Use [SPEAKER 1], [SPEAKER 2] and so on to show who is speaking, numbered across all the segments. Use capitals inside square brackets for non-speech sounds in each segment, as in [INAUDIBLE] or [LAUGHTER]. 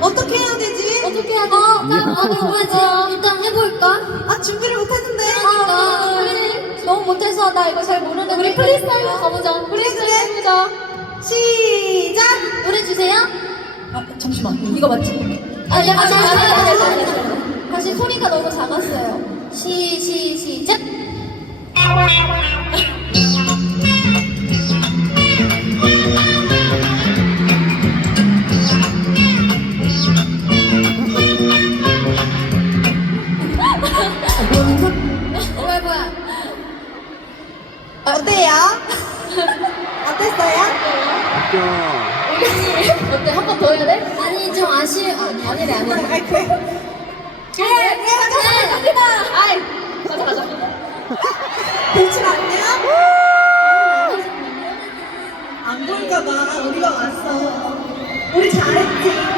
[SPEAKER 1] 어떻게 해야 되지?
[SPEAKER 2] [NOISE] 어떻게 해야 되지? 어,
[SPEAKER 3] 어, 어, 어, 어, 일단 해볼까?
[SPEAKER 1] 아 준비를 못했는데
[SPEAKER 3] 그러니까 아, 아, 아, 아, 아, 아. 너무 못해서 나 이거 잘 모르는데
[SPEAKER 2] 우리 프리스타일로 어, 보자
[SPEAKER 1] 프리스타일 해보자 [NOISE] 시작. 시작! 노래 주세요 아 잠시만 이거 맞지?
[SPEAKER 3] 아 이거 맞지? 아, 아, 아, 아, 아, 아, 아, 아,
[SPEAKER 1] 어때요? [LAUGHS] 어땠어요?
[SPEAKER 4] 아까 [LAUGHS]
[SPEAKER 2] <어때요? 웃음> 어때 한번 더 해야 돼?
[SPEAKER 3] 아니 좀 아쉬 아, 니래 아니래 아니.
[SPEAKER 2] 안
[SPEAKER 1] 볼까봐 [LAUGHS] 우리가 [LAUGHS] 왔어 우리 잘했지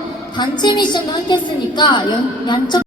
[SPEAKER 3] 단체 미션도 함께 했으니까 양쪽